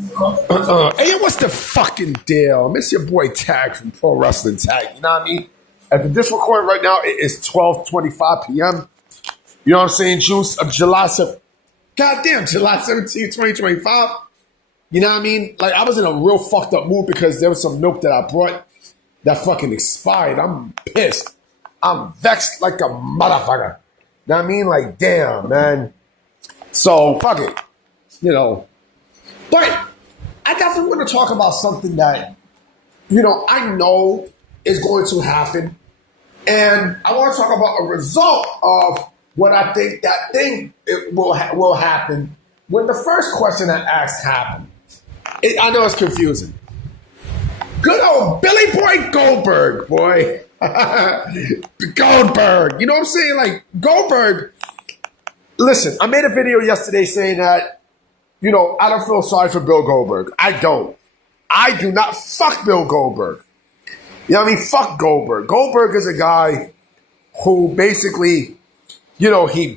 Hey, what's the fucking deal? It's your boy Tag from Pro Wrestling Tag. You know what I mean? At this recording right now, it is 12:25 p.m. You know what I'm saying? July 7th. Goddamn, July 17th, 2025. You know what I mean? Like, I was in a real fucked up mood because there was some milk that I brought that fucking expired. I'm pissed. I'm vexed like a motherfucker. You know what I mean? Like, damn, man. So, fuck it. You know. But I definitely want to talk about something that, I know is going to happen. And I want to talk about a result of what I think that thing will happen when the first question I asked happened. I know it's confusing. Good old Billy Boy Goldberg, boy. Goldberg. You know what I'm saying? Like, Goldberg. Listen, I made a video yesterday saying that, I don't feel sorry for Bill Goldberg. I don't. I do not. Fuck Bill Goldberg. You know what I mean? Fuck Goldberg. Goldberg is a guy who basically, he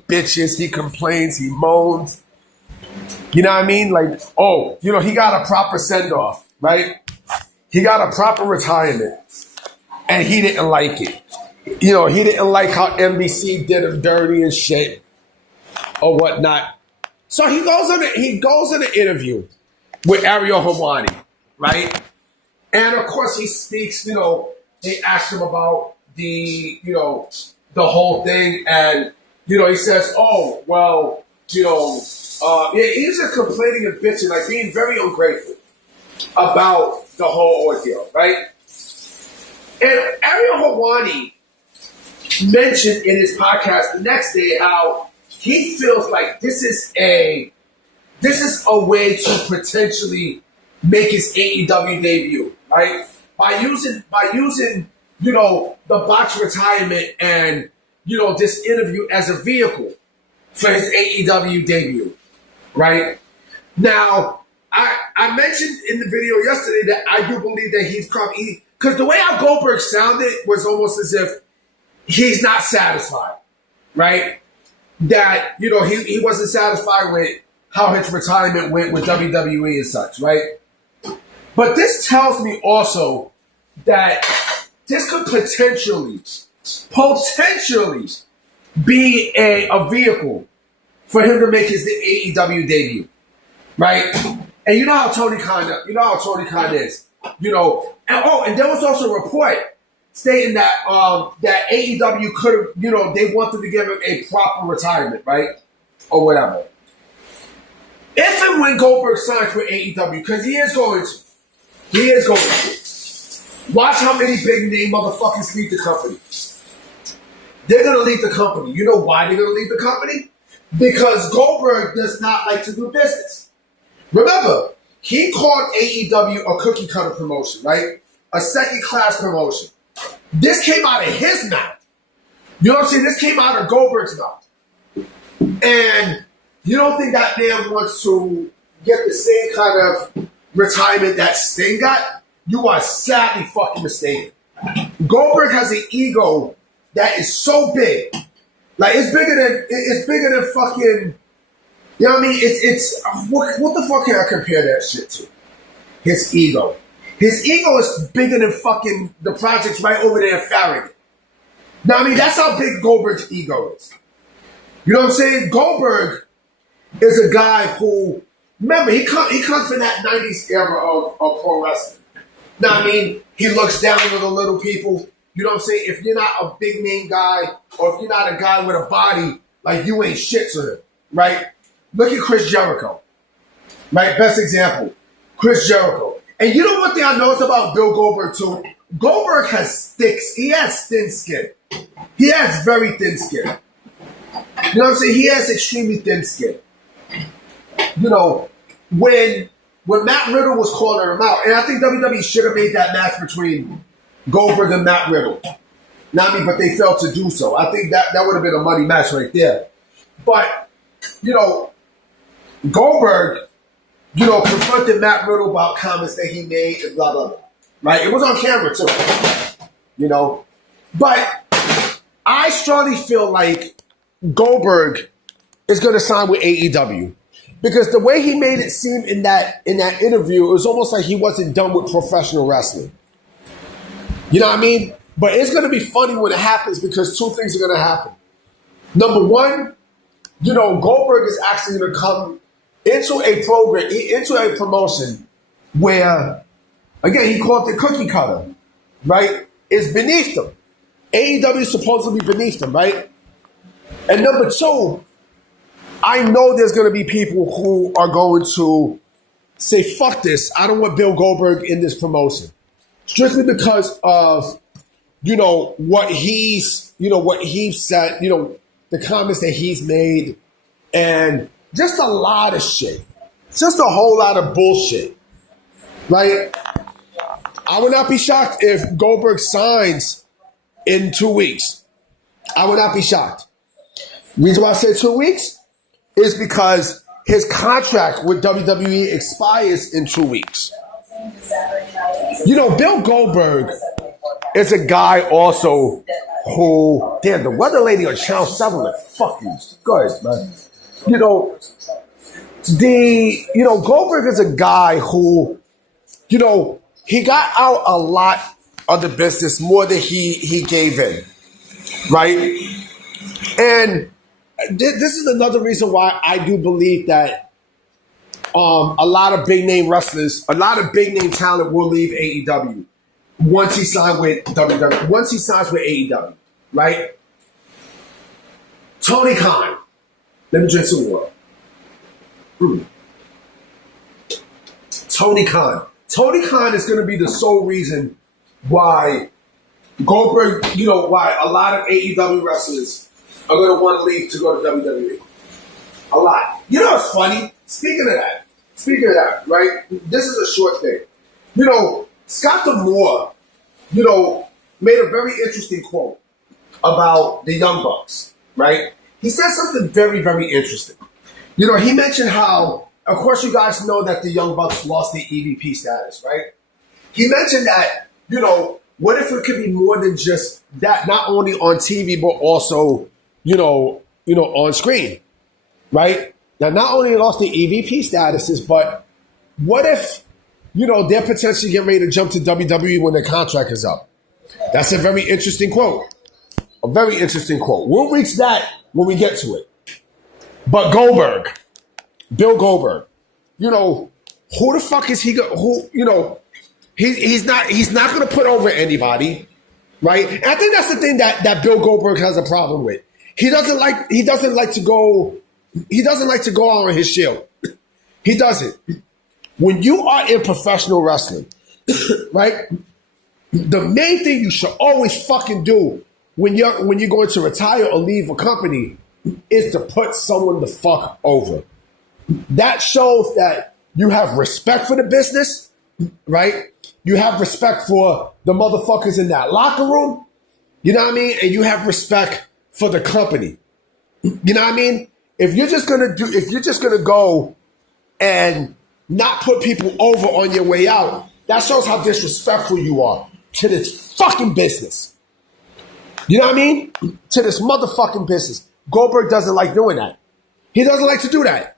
bitches, he complains, he moans. You know what I mean? Like, he got a proper send-off, right? He got a proper retirement. And he didn't like it. He didn't like how NBC did him dirty and shit or whatnot. So he goes on an interview with Ariel Helwani, right? And of course he speaks, they asked him about the whole thing, and he says, he's just complaining and bitching, like being very ungrateful about the whole ordeal, right? And Ariel Helwani mentioned in his podcast the next day how he feels like this is a way to potentially make his AEW debut, right? By using the botched retirement and this interview as a vehicle for his AEW debut, right? Now, I mentioned in the video yesterday that I do believe that he's probably, because the way how Goldberg sounded was almost as if he's not satisfied, right? That, he wasn't satisfied with how his retirement went with WWE and such, right? But this tells me also that this could potentially be a vehicle for him to make his AEW debut, right? And you know how Tony Khan is, and there was also a report stating that that AEW could have, they wanted to give him a proper retirement, right? Or whatever. If and when Goldberg signs with AEW, because he is going to. Watch how many big name motherfuckers leave the company. They're going to leave the company. You know why they're going to leave the company? Because Goldberg does not like to do business. Remember, he called AEW a cookie cutter promotion, right? A second class promotion. This came out of his mouth. You know what I'm saying? This came out of Goldberg's mouth. And you don't think that man wants to get the same kind of retirement that Sting got? You are sadly fucking mistaken. Goldberg has an ego that is so big. Like, it's bigger than fucking, you know what I mean? What the fuck can I compare that shit to? His ego. His ego is bigger than fucking the projects right over there in Farragut. Now, I mean, that's how big Goldberg's ego is. You know what I'm saying? Goldberg is a guy who, remember, he comes from that 90s era of pro wrestling. Now, I mean, he looks down on the little people. You know what I'm saying? If you're not a big name guy, or if you're not a guy with a body, like, you ain't shit to him, right? Look at Chris Jericho, right? Best example, Chris Jericho. And you know what thing I noticed about Bill Goldberg too? Goldberg has he has thin skin. He has very thin skin. You know what I'm saying? He has extremely thin skin. When Matt Riddle was calling him out, and I think WWE should have made that match between Goldberg and Matt Riddle. But they failed to do so. I think that would have been a money match right there. But, Goldberg, confronted Matt Riddle about comments that he made and blah, blah, blah. Right? It was on camera, too. But I strongly feel like Goldberg is going to sign with AEW. Because the way he made it seem in that interview, it was almost like he wasn't done with professional wrestling. You know what I mean? But it's going to be funny when it happens because two things are going to happen. Number one, Goldberg is actually going to come into a program, into a promotion where, again, he called it cookie cutter, right? It's beneath them. AEW is supposed to be beneath them, right? And number two, I know there's going to be people who are going to say, fuck this, I don't want Bill Goldberg in this promotion. Strictly because of, what he's said, the comments that he's made, and just a lot of shit. Just a whole lot of bullshit. Right? I would not be shocked if Goldberg signs in 2 weeks. I would not be shocked. Reason why I say 2 weeks is because his contract with WWE expires in 2 weeks. Bill Goldberg is a guy also who, damn, the weather lady on Channel 7 look fucking good, man. Goldberg is a guy who, he got out a lot of the business more than he gave in, right? And this is another reason why I do believe that a lot of big name wrestlers, a lot of big name talent will leave AEW once he signs with WWE, once he signs with AEW, right? Tony Khan. Let me drink some water. Tony Khan. Tony Khan is going to be the sole reason why Goldberg, why a lot of AEW wrestlers are going to want to leave to go to WWE. A lot. What's funny? Speaking of that, right? This is a short thing. Scott D'Amore, made a very interesting quote about the Young Bucks, right? He said something very, very interesting. He mentioned how, of course, you guys know that the Young Bucks lost their EVP status, right? He mentioned that, what if it could be more than just that, not only on TV, but also, on screen, right? Now, not only lost the EVP statuses, but what if, they're potentially getting ready to jump to WWE when their contract is up? That's a very interesting quote. A very interesting quote. We'll reach that when we get to it. But Goldberg, Bill Goldberg, who the fuck is he? He's not going to put over anybody, right? And I think that's the thing that Bill Goldberg has a problem with. He doesn't like to go out on his shield. He doesn't. When you are in professional wrestling, right? The main thing you should always fucking do when you're going to retire or leave a company is to put someone the fuck over. That shows that you have respect for the business, right? You have respect for the motherfuckers in that locker room. You know what I mean? And you have respect for the company. You know what I mean? If you're just gonna go and not put people over on your way out, that shows how disrespectful you are to this fucking business. You know what I mean? To this motherfucking business. Goldberg doesn't like doing that. He doesn't like to do that.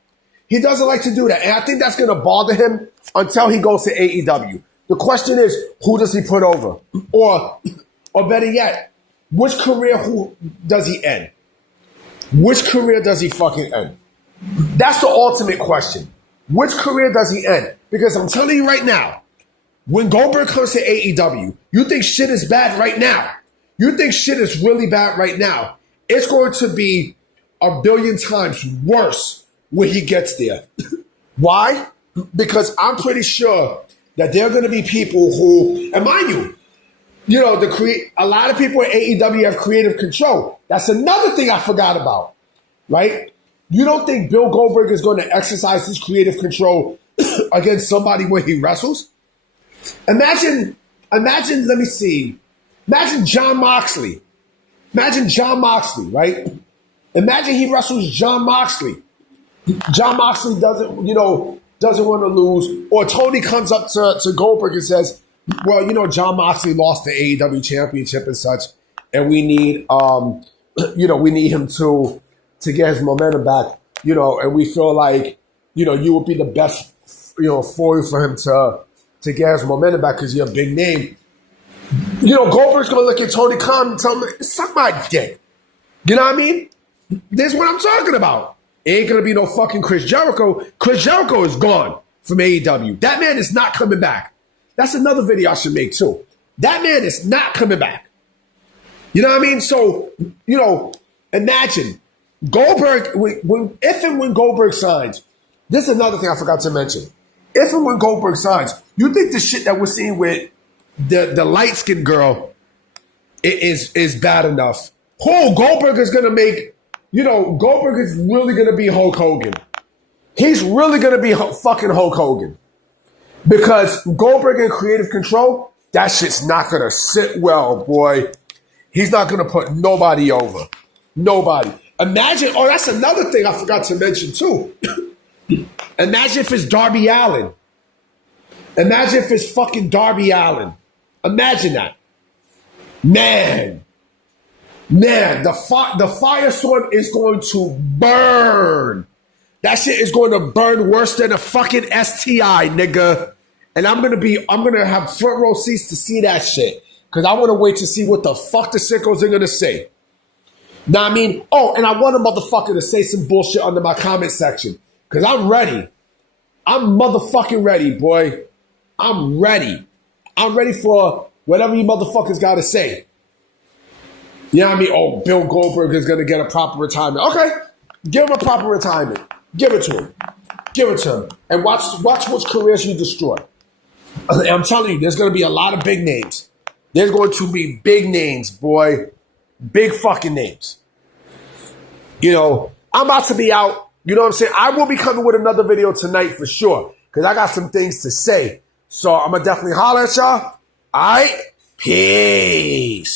He doesn't like to do that. And I think that's going to bother him until he goes to AEW. The question is, who does he put over? Or better yet, which career does he end? Which career does he fucking end? That's the ultimate question. Which career does he end? Because I'm telling you right now, when Goldberg comes to AEW, you think shit is bad right now. You think shit is really bad right now. It's going to be a billion times worse when he gets there. Why? Because I'm pretty sure that there are going to be people who, and mind you, a lot of people at AEW have creative control. That's another thing I forgot about, right? You don't think Bill Goldberg is going to exercise his creative control against somebody when he wrestles? Imagine, let me see. Imagine Jon Moxley. Imagine Jon Moxley, right? Imagine he wrestles Jon Moxley. Jon Moxley doesn't want to lose. Or Tony comes up to Goldberg and says, well, Jon Moxley lost the AEW championship and such, and we need him to get his momentum back, and we feel like, you would be the best, foil for him to get his momentum back because you're a big name. Goldberg's going to look at Tony Khan and tell him, suck my dick. You know what I mean? This is what I'm talking about. It ain't going to be no fucking Chris Jericho. Chris Jericho is gone from AEW. That man is not coming back. That's another video I should make too. That man is not coming back. You know what I mean? So, imagine Goldberg, if and when Goldberg signs, this is another thing I forgot to mention. If and when Goldberg signs, you think the shit that we're seeing with the light-skinned girl is bad enough? Goldberg is going to make, Goldberg is really going to be Hulk Hogan. He's really going to be fucking Hulk Hogan. Because Goldberg in creative control, that shit's not going to sit well, boy. He's not going to put nobody over. Nobody. Imagine, that's another thing I forgot to mention too. Imagine if it's Darby Allin. Imagine if it's fucking Darby Allin. Imagine that. Man, the firestorm is going to burn. That shit is going to burn worse than a fucking STI, nigga. And I'm gonna have front row seats to see that shit. Cause I want to wait to see what the fuck the sickos are gonna say. Know what I mean? And I want a motherfucker to say some bullshit under my comment section. Cause I'm ready. I'm motherfucking ready, boy. I'm ready. I'm ready for whatever you motherfuckers gotta say. You know what I mean? Bill Goldberg is gonna get a proper retirement. Okay, give him a proper retirement. Give it to him. Give it to him. And watch which careers you destroy. I'm telling you, there's gonna be a lot of big names. There's going to be big names, boy. Big fucking names. I'm about to be out. You know what I'm saying? I will be coming with another video tonight for sure. Because I got some things to say. So I'm going to definitely holler at y'all. All right? Peace.